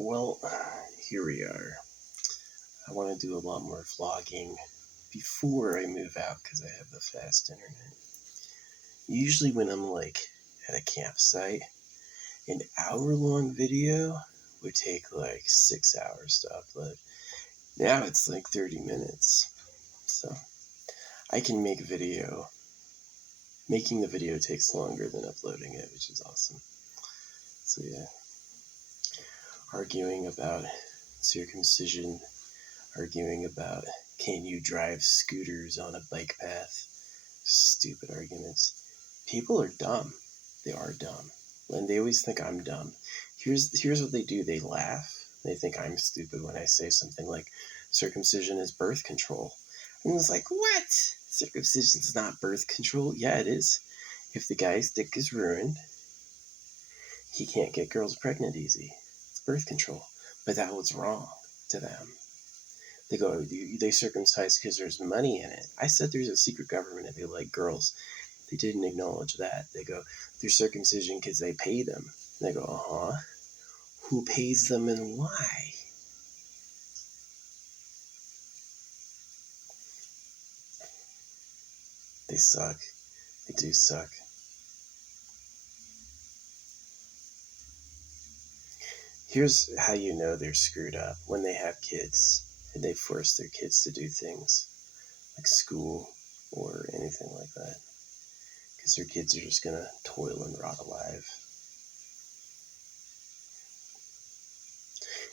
Well, here we are. I want to do a lot more vlogging before I move out because I have the fast internet. Usually when I'm at a campsite, an hour-long video would take 6 hours to upload. Now it's 30 minutes. So I can make video. Making the video takes longer than uploading it, which is awesome. So yeah. Arguing about circumcision, arguing about can you drive scooters on a bike path. Stupid arguments. People are dumb. They are dumb. And they always think I'm dumb. Here's what they do. They laugh. They think I'm stupid when I say something like circumcision is birth control. And it's like, what? Circumcision's not birth control? Yeah, it is. If the guy's dick is ruined, he can't get girls pregnant easy. It's birth control. But that was wrong to them. They go, they circumcise because there's money in it. I said there's a secret government and they like girls. They didn't acknowledge that. They go, they're circumcision because they pay them. And they go, uh-huh. Who pays them and why? They suck. They do suck. Here's how you know they're screwed up. When they have kids and they force their kids to do things like school or anything like that. Because their kids are just going to toil and rot alive.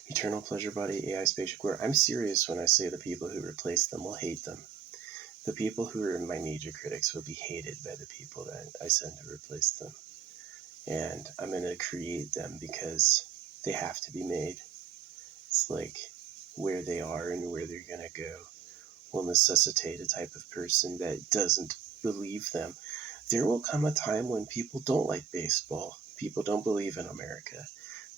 Eternal pleasure body, AI spaceship wear. I'm serious when I say the people who replace them will hate them. The people who are my major critics will be hated by the people that I send to replace them. And I'm going to create them because they have to be made. It's like where they are and where they're going to go will necessitate a type of person that doesn't believe them. There will come a time when people don't like baseball. People don't believe in America.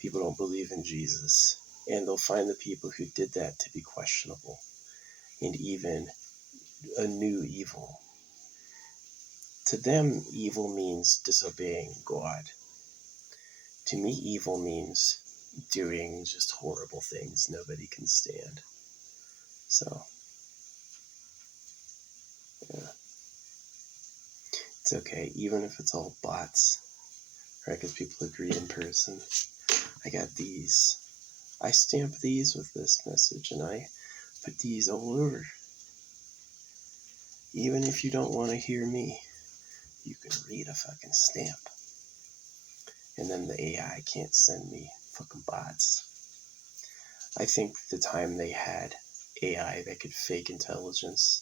People don't believe in Jesus. And they'll find the people who did that to be questionable and even a new evil. To them, evil means disobeying God. To me, evil means doing just horrible things nobody can stand. So, yeah. It's okay, even if it's all bots, right? Because people agree in person. I got these. I stamp these with this message, and I put these all over. Even if you don't want to hear me, you can read a fucking stamp. And then the AI can't send me fucking bots. I think the time they had AI that could fake intelligence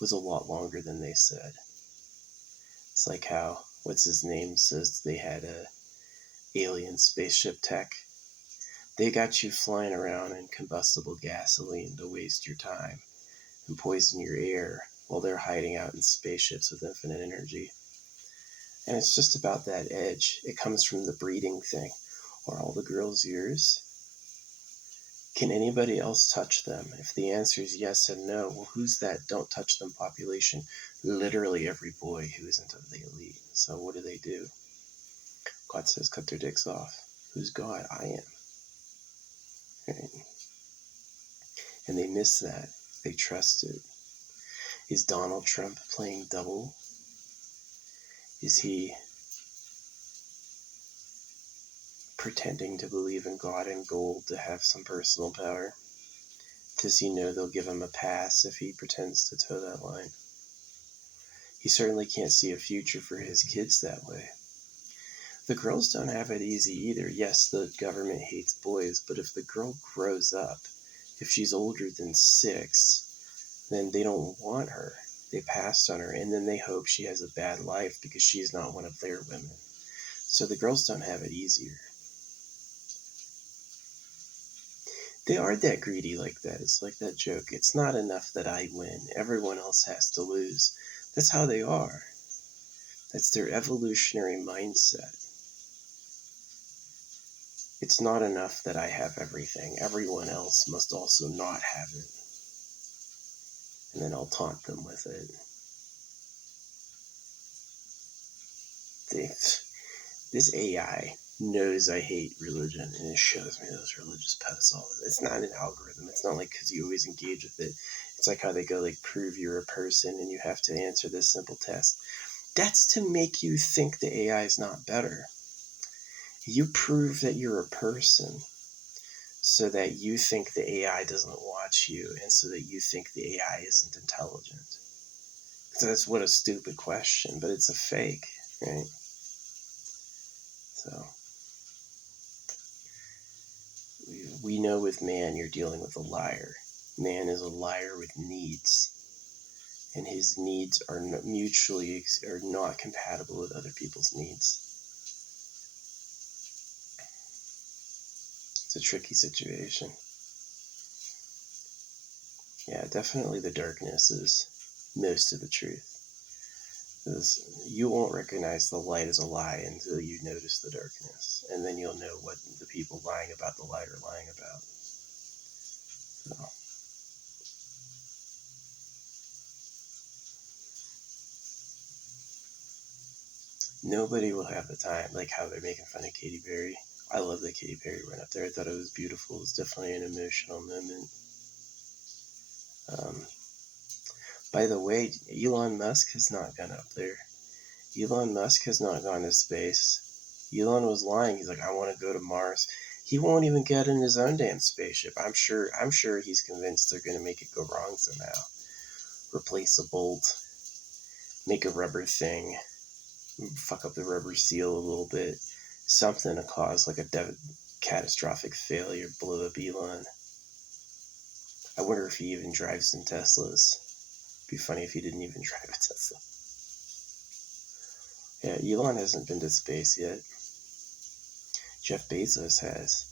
was a lot longer than they said. It's like how, what's his name says they had a alien spaceship tech. They got you flying around in combustible gasoline to waste your time and poison your air while they're hiding out in spaceships with infinite energy. And it's just about that edge. It comes from the breeding thing. Are all the girls yours? Can anybody else touch them? If the answer is yes and no, well, who's that don't touch them population? Literally every boy who isn't of the elite. So what do? God says cut their dicks off. Who's God? I am. Right? And they miss that. They trust it. Is Donald Trump playing double? Is he pretending to believe in God and gold to have some personal power? Does he know they'll give him a pass if he pretends to toe that line? He certainly can't see a future for his kids that way. The girls don't have it easy either. Yes, the government hates boys, but if the girl grows up, if she's older than 6, then they don't want her. They passed on her, and then they hope she has a bad life because she's not one of their women. So the girls don't have it easier. They are that greedy like that. It's like that joke. It's not enough that I win. Everyone else has to lose. That's how they are. That's their evolutionary mindset. It's not enough that I have everything. Everyone else must also not have it. And then I'll taunt them with it. This AI, knows I hate religion, and it shows me those religious posts all the time. It's not an algorithm. It's not like because you always engage with it. It's like how they go like prove you're a person and you have to answer this simple test. That's to make you think the AI is not better. You prove that you're a person so that you think the AI doesn't watch you, and so that you think the AI isn't intelligent. So that's what a stupid question, but it's a fake, right? So we know with man you're dealing with a liar. Man is a liar with needs, and his needs are not compatible with other people's needs. It's a tricky situation. Yeah, definitely the darkness is most of the truth. You won't recognize the light as a lie until you notice the darkness, and then you'll know what the people lying about the light are lying about. So. Nobody will have the time, like how they're making fun of Katy Perry. I love that Katy Perry went up there. I thought it was beautiful. It was definitely an emotional moment. By the way, Elon Musk has not gone up there. Elon Musk has not gone to space. Elon was lying. He's like, I want to go to Mars. He won't even get in his own damn spaceship. I'm sure he's convinced they're going to make it go wrong somehow. Replace a bolt, make a rubber thing, fuck up the rubber seal a little bit, something to cause like a catastrophic failure, blow up Elon. I wonder if he even drives in Teslas. It'd be funny if he didn't even drive a Tesla. Yeah, Elon hasn't been to space yet. Jeff Bezos has.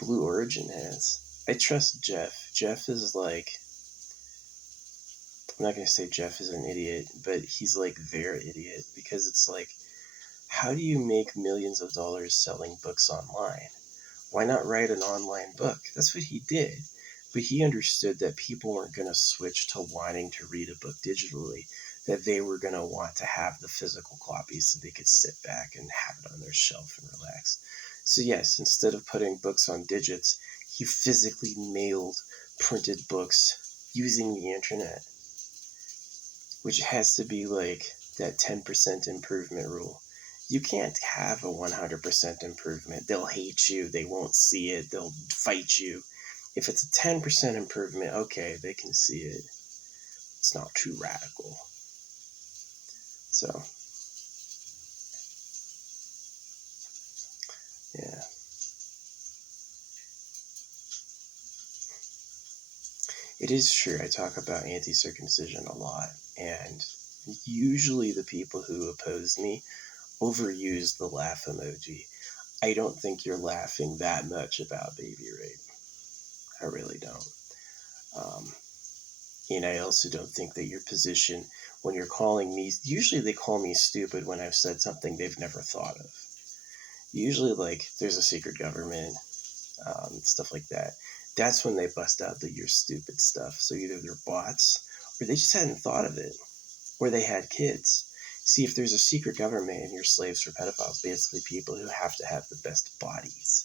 Blue Origin has. I trust Jeff. Jeff is like, I'm not going to say Jeff is an idiot, but he's like their idiot, because it's like, how do you make millions of dollars selling books online? Why not write an online book? That's what he did. But he understood that people weren't going to switch to wanting to read a book digitally, that they were going to want to have the physical copy so they could sit back and have it on their shelf and relax. So yes, instead of putting books on digits, he physically mailed printed books using the internet, which has to be like that 10% improvement rule. You can't have a 100% improvement. They'll hate you. They won't see it. They'll fight you. If it's a 10% improvement, okay, they can see it. It's not too radical. So, yeah. It is true. I talk about anti-circumcision a lot. And usually the people who oppose me overuse the laugh emoji. I don't think you're laughing that much about baby rape. I really don't. And I also don't think that your position, when you're calling me, usually they call me stupid when I've said something they've never thought of. Usually, like, there's a secret government, stuff like that. That's when they bust out the you're stupid stuff. So either they're bots, or they just hadn't thought of it, or they had kids. See, if there's a secret government and you're slaves for pedophiles, basically people who have to have the best bodies,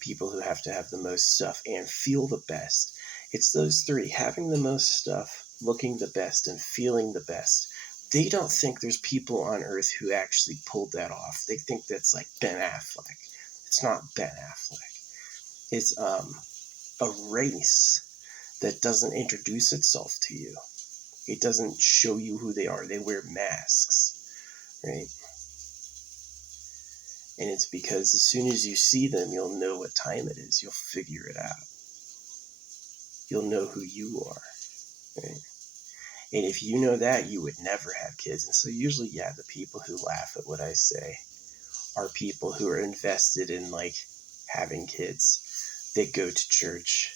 people who have to have the most stuff and feel the best. It's those three, having the most stuff, looking the best, and feeling the best. They don't think there's people on Earth who actually pulled that off. They think that's like Ben Affleck. It's not Ben Affleck. It's a race that doesn't introduce itself to you. It doesn't show you who they are. They wear masks, right? And it's because as soon as you see them, you'll know what time it is. You'll figure it out. You'll know who you are, right? And if you know that, you would never have kids. And so usually, yeah, the people who laugh at what I say are people who are invested in, like, having kids. They go to church.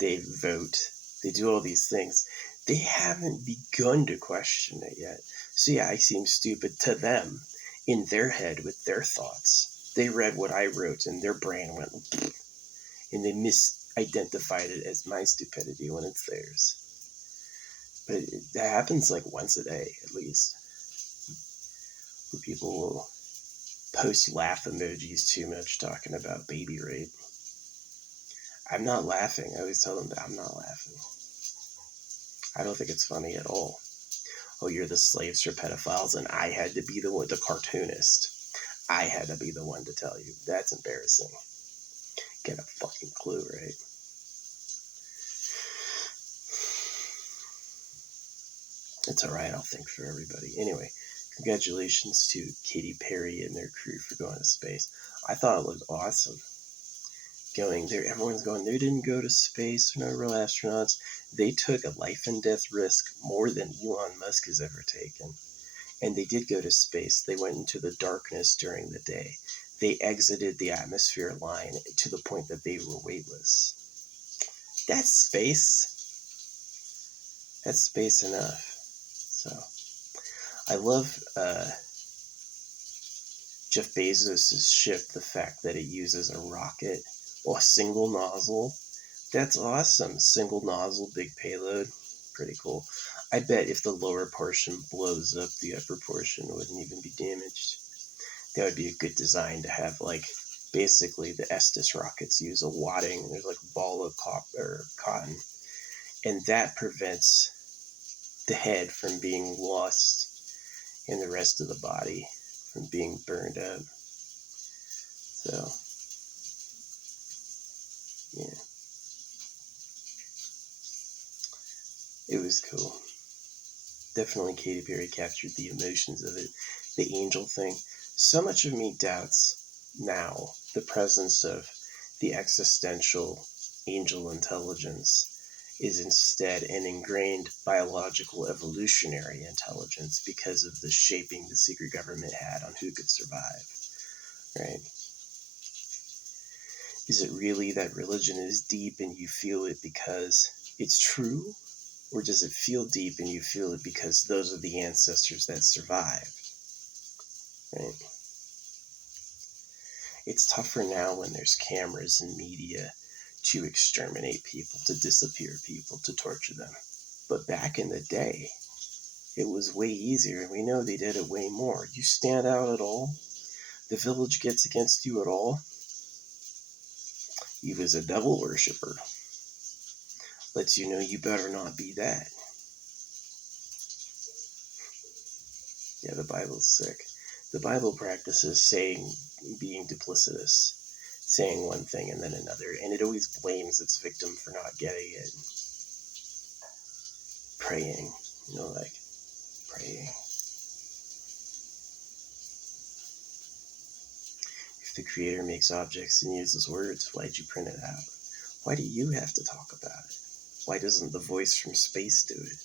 They vote. They do all these things. They haven't begun to question it yet. So yeah, I seem stupid to them in their head with their thoughts. They read what I wrote and their brain went, and they misidentified it as my stupidity when it's theirs. But that happens like once a day, at least, where people will post laugh emojis too much talking about baby rape. I'm not laughing. I always tell them that I'm not laughing. I don't think it's funny at all. Oh, you're the slaves for pedophiles, and I had to be the cartoonist. I had to be the one to tell you. That's embarrassing. Get a fucking clue, right? It's alright, I'll think for everybody. Anyway, congratulations to Katy Perry and their crew for going to space. I thought it looked awesome. Going there, everyone's going, they didn't go to space, no real astronauts. They took a life and death risk more than Elon Musk has ever taken. And they did go to space. They went into the darkness during the day. They exited the atmosphere line to the point that they were weightless. That's space. That's space enough. So, I love Jeff Bezos' ship, the fact that it uses a rocket or a single nozzle. That's awesome. Single nozzle, big payload. Pretty cool. I bet if the lower portion blows up, the upper portion wouldn't even be damaged. That would be a good design to have, like, basically the Estes rockets use a wadding. There's like a ball of cotton. And that prevents the head from being lost and the rest of the body from being burned up. So, yeah. It was cool. Definitely Katy Perry captured the emotions of it. The angel thing. So much of me doubts now the presence of the existential angel intelligence is instead an ingrained biological evolutionary intelligence because of the shaping the secret government had on who could survive, right? Is it really that religion is deep and you feel it because it's true? Or does it feel deep and you feel it because those are the ancestors that survived, right? It's tougher now when there's cameras and media to exterminate people, to disappear people, to torture them. But back in the day, it was way easier, and we know they did it way more. You stand out at all, the village gets against you at all, you was a devil worshiper. Lets you know you better not be that. Yeah, the Bible's sick. The Bible practices being duplicitous, saying one thing and then another, and it always blames its victim for not getting it. Praying, praying. If the Creator makes objects and uses words, why'd you print it out? Why do you have to talk about it? Why doesn't the voice from space do it?